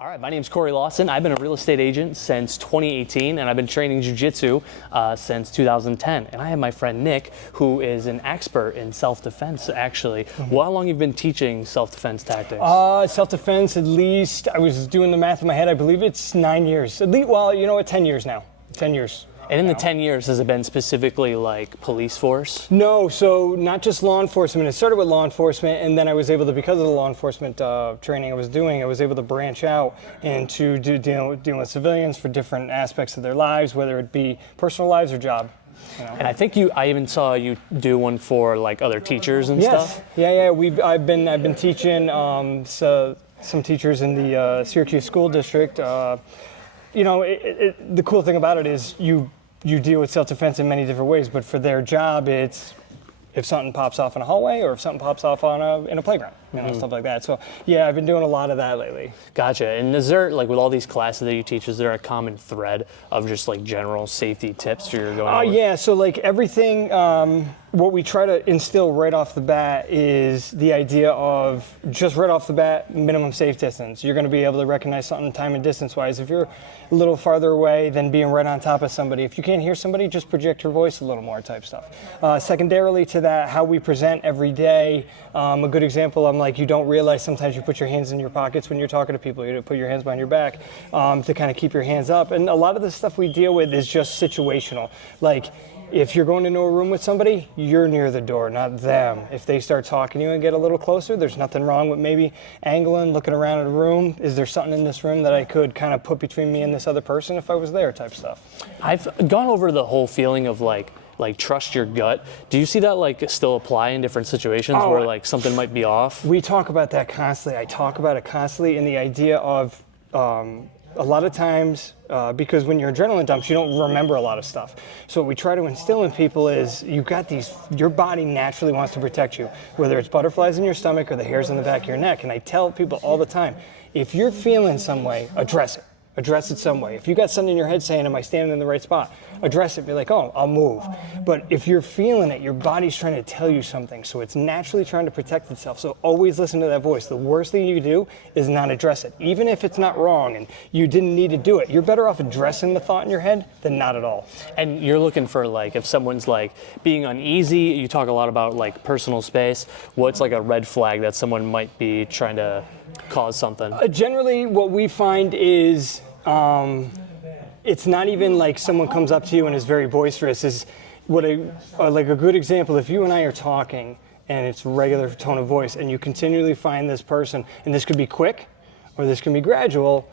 All right, my name's Corey Lawson. I've been a real estate agent since 2018, and I've been training jiu-jitsu since 2010. And I have my friend Nick, who is an expert in self-defense, actually. Well, how long have you been teaching self-defense tactics? Self-defense, at least, I was doing the math in my head, I believe it's 9 years. At least, well, you know what, 10 years now. 10 years. And in the 10 years, has it been specifically like police force? No, so not just law enforcement. It started with law enforcement, and then I was able to, because of the law enforcement training I was doing, I was able to branch out into dealing with civilians for different aspects of their lives, whether it be personal lives or job. You know. And I think I even saw you do one for like other teachers and stuff. Yeah. I've been teaching some teachers in the Syracuse School District. You know, the cool thing about it is you deal with self-defense in many different ways, but for their job, it's if something pops off in a hallway or if something pops off in a playground, you know, stuff like that. So yeah, I've been doing a lot of that lately. Gotcha. And is there, like with all these classes that you teach, is there a common thread of just like general safety tips you're going over? Yeah, so like everything, what we try to instill right off the bat is the idea of just right off the bat, minimum safe distance. You're going to be able to recognize something time and distance wise. If you're a little farther away than being right on top of somebody, if you can't hear somebody, just project your voice a little more type stuff. Secondarily to that, how we present every day. A good example, I'm like, you don't realize sometimes you put your hands in your pockets when you're talking to people. You put your hands behind your back to kind of keep your hands up. And a lot of the stuff we deal with is just situational. Like, if you're going into a room with somebody, you're near the door, not them. If they start talking to you and get a little closer, there's nothing wrong with maybe angling, looking around at a room. Is there something in this room that I could kind of put between me and this other person if I was there type stuff? I've gone over the whole feeling of like trust your gut. Do you see that like still apply in different situations where like something might be off? We talk about that constantly. I talk about it constantly in the idea of a lot of times, because when you're adrenaline dumps, you don't remember a lot of stuff. So what we try to instill in people is your body naturally wants to protect you, whether it's butterflies in your stomach or the hairs on the back of your neck. And I tell people all the time, if you're feeling some way, address it. Address it some way. If you got something in your head saying, am I standing in the right spot? Address it. Be like, oh, I'll move. But if you're feeling it, your body's trying to tell you something. So it's naturally trying to protect itself. So always listen to that voice. The worst thing you can do is not address it. Even if it's not wrong and you didn't need to do it, you're better off addressing the thought in your head than not at all. And you're looking for like, if someone's like being uneasy, you talk a lot about like personal space. What's like a red flag that someone might be trying to cause something? Generally, what we find is it's not even like someone comes up to you and is very boisterous. Is what like a good example. If you and I are talking and it's regular tone of voice, and you continually find this person, and this could be quick or this can be gradual,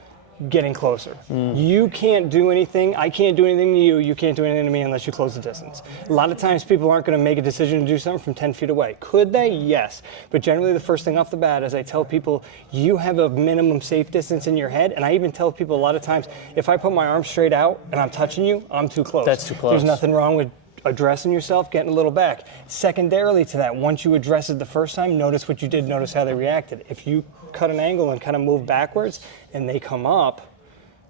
getting closer. You can't do anything. I can't do anything to you. You can't do anything to me unless you close the distance. A lot of times people aren't going to make a decision to do something from 10 feet away. Could they? Yes. But generally the first thing off the bat is I tell people you have a minimum safe distance in your head. And I even tell people a lot of times, if I put my arm straight out and I'm touching you, I'm too close. That's too close. There's nothing wrong with addressing yourself, getting a little back. Secondarily to that, once you address it the first time, notice what you did, notice how they reacted. If you cut an angle and kind of move backwards and they come up,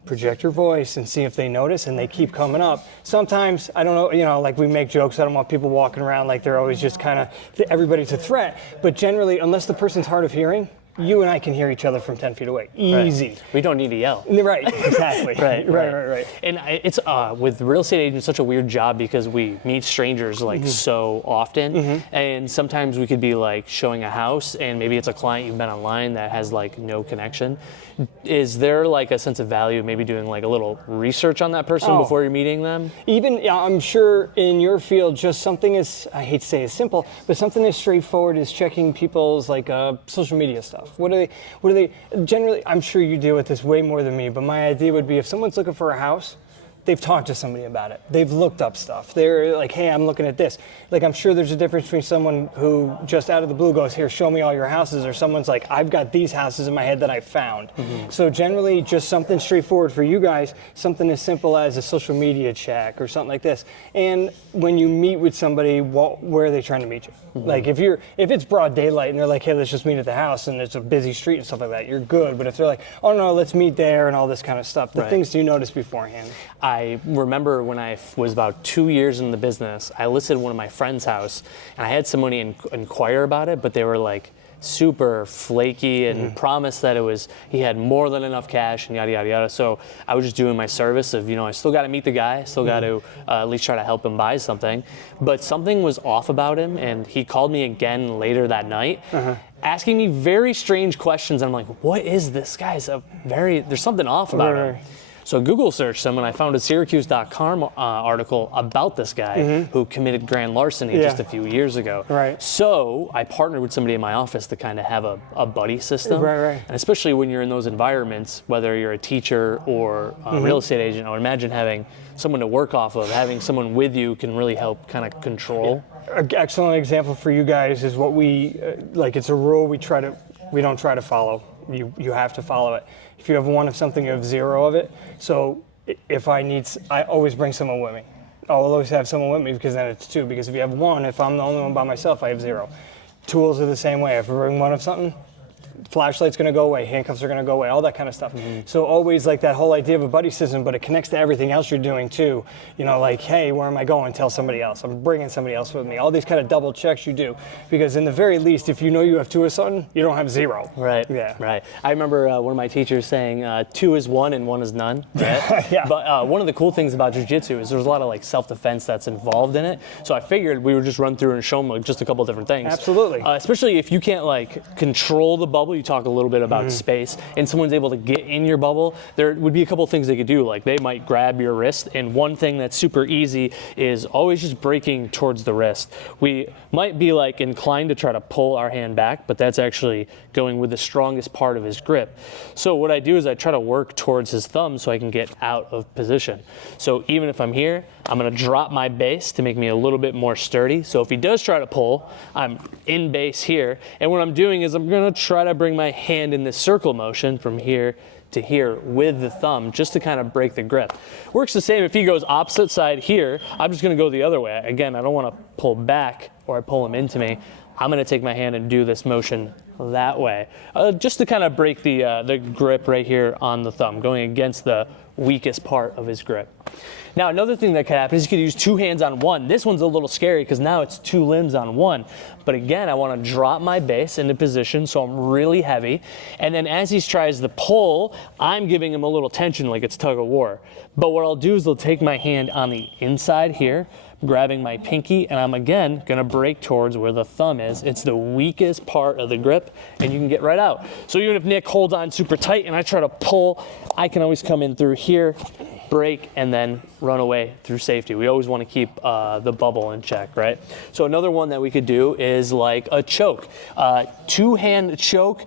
project your voice and see if they notice, and they keep coming up. Sometimes, I don't know, you know, like we make jokes, I don't want people walking around like they're always just kind of, everybody's a threat. But generally, unless the person's hard of hearing, you and I can hear each other from 10 feet away. Easy. Right. We don't need to yell. Right, exactly. Right. And it's with real estate agents such a weird job because we meet strangers like so often, and sometimes we could be like showing a house and maybe it's a client you've met online that has like no connection. Is there like a sense of value maybe doing like a little research on that person before you're meeting them? Even, I'm sure in your field, just something as, I hate to say as simple, but something as straightforward as checking people's like social media stuff. What are they, generally, I'm sure you deal with this way more than me, but my idea would be if someone's looking for a house, they've talked to somebody about it. They've looked up stuff. They're like, hey, I'm looking at this. Like, I'm sure there's a difference between someone who just out of the blue goes, here, show me all your houses, or someone's like, I've got these houses in my head that I found. So generally, just something straightforward for you guys, something as simple as a social media check or something like this. And when you meet with somebody, where are they trying to meet you? Like, if it's broad daylight and they're like, hey, let's just meet at the house and it's a busy street and stuff like that, you're good. But if they're like, oh no, let's meet there and all this kind of stuff, the things you notice beforehand. I remember when I was about 2 years in the business, I listed one of my friend's house and I had somebody inquire about it, but they were like, super flaky and promised that he had more than enough cash and yada, yada, yada. So I was just doing my service of, I still got to meet the guy, I still got to at least try to help him buy something. But something was off about him, and he called me again later that night, asking me very strange questions. I'm like, what is this guy? There's something off about him. So Google searched him, and I found a Syracuse.com article about this guy who committed grand larceny just a few years ago. Right. So I partnered with somebody in my office to kind of have a buddy system. Right. And especially when you're in those environments, whether you're a teacher or a real estate agent, I would imagine having someone to work off of, having someone with you can really help kind of control. An excellent example for you guys is what we, it's a rule we don't try to follow. You have to follow it. If you have one of something, you have zero of it. So if I always bring someone with me. I'll always have someone with me, because then it's two. Because if you have one, if I'm the only one by myself, I have zero. Tools are the same way. If I bring one of something, flashlight's going to go away, handcuffs are going to go away, all that kind of stuff. So always that whole idea of a buddy system, but it connects to everything else you're doing too. Hey, where am I going? Tell somebody else. I'm bringing somebody else with me. All these kind of double checks you do, because in the very least, if you know you have two of something, you don't have zero. Right. Yeah. Right. I remember one of my teachers saying, two is one and one is none. Right? Yeah. But one of the cool things about jiu-jitsu is there's a lot of self-defense that's involved in it. So I figured we would just run through and show them just a couple of different things. Absolutely. Especially if you can't control the bubble. You talk a little bit about space, and someone's able to get in your bubble, there would be a couple of things they could do. They might grab your wrist, and one thing that's super easy is always just breaking towards the wrist. We might be inclined to try to pull our hand back, but that's actually going with the strongest part of his grip. So what I do is I try to work towards his thumb so I can get out of position. So even if I'm here, I'm going to drop my base to make me a little bit more sturdy. So if he does try to pull, I'm in base here, and what I'm doing is I'm going to try to bring my hand in this circle motion from here to here with the thumb, just to kind of break the grip. Works the same if he goes opposite side here. I'm just going to go the other way. Again, I don't want to pull back or I pull him into me. I'm going to take my hand and do this motion that way, just to kind of break the grip right here on the thumb, going against the weakest part of his grip. Now, another thing that could happen is you could use two hands on one. This one's a little scary because now it's two limbs on one. But again, I want to drop my base into position so I'm really heavy. And then as he tries to pull, I'm giving him a little tension like it's tug of war. But what I'll do is I'll take my hand on the inside here, grabbing my pinky, and I'm again going to break towards where the thumb is. It's the weakest part of the grip, and you can get right out. So even if Nick holds on super tight and I try to pull, I can always come in through here, break, and then run away through safety. We always want to keep the bubble in check, right? So another one that we could do is a choke. Two-hand choke.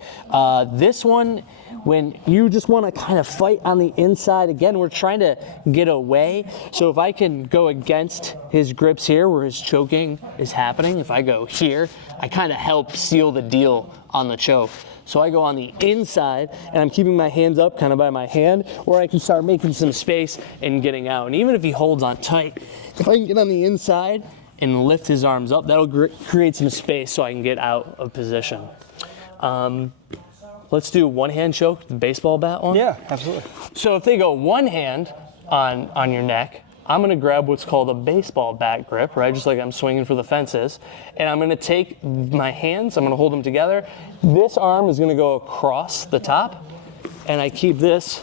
This one, when you just want to kind of fight on the inside, again, we're trying to get away. So if I can go against his grips here where his choking is happening, if I go here, I kind of help seal the deal on the choke. So I go on the inside, and I'm keeping my hands up kind of by my hand, where I can start making some space and getting out. And even if he holds on tight, if I can get on the inside and lift his arms up, that'll create some space so I can get out of position. Let's do one-hand choke, the baseball bat one. Yeah, absolutely. So if they go one hand on your neck, I'm going to grab what's called a baseball bat grip, right? Just like I'm swinging for the fences. And I'm going to take my hands, I'm going to hold them together. This arm is going to go across the top, and I keep this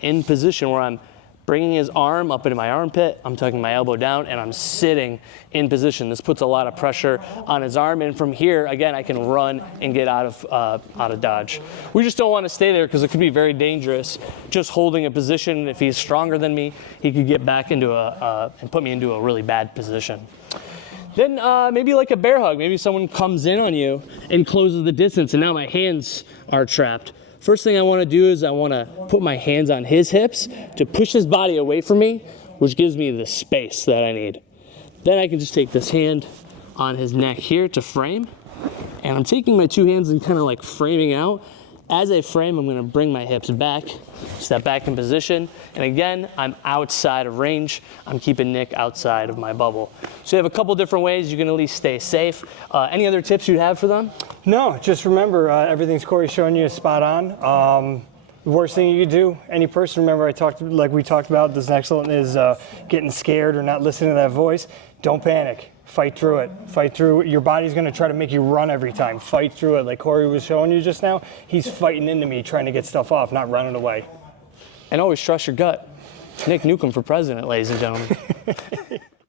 in position where I'm bringing his arm up into my armpit, I'm tucking my elbow down, and I'm sitting in position. This puts a lot of pressure on his arm, and from here, again, I can run and get out of dodge. We just don't want to stay there because it could be very dangerous just holding a position. If he's stronger than me, he could get back into and put me into a really bad position. Then maybe like a bear hug. Maybe someone comes in on you and closes the distance, and now my hands are trapped. First thing I want to do is I want to put my hands on his hips to push his body away from me, which gives me the space that I need. Then I can just take this hand on his neck here to frame, and I'm taking my two hands and kind of like framing out. As I frame, I'm going to bring my hips back, step back in position, and again, I'm outside of range. I'm keeping Nick outside of my bubble. So you have a couple different ways you can at least stay safe. Any other tips you'd have for them? No, just remember, everything's Corey's showing you is spot on. The worst thing you could do, any person, remember we talked about, this next one is getting scared or not listening to that voice. Don't panic. Fight through it. Fight through it. Your body's going to try to make you run every time. Fight through it. Like Corey was showing you just now, he's fighting into me, trying to get stuff off, not running away. And always trust your gut. Nick Newcomb for president, ladies and gentlemen.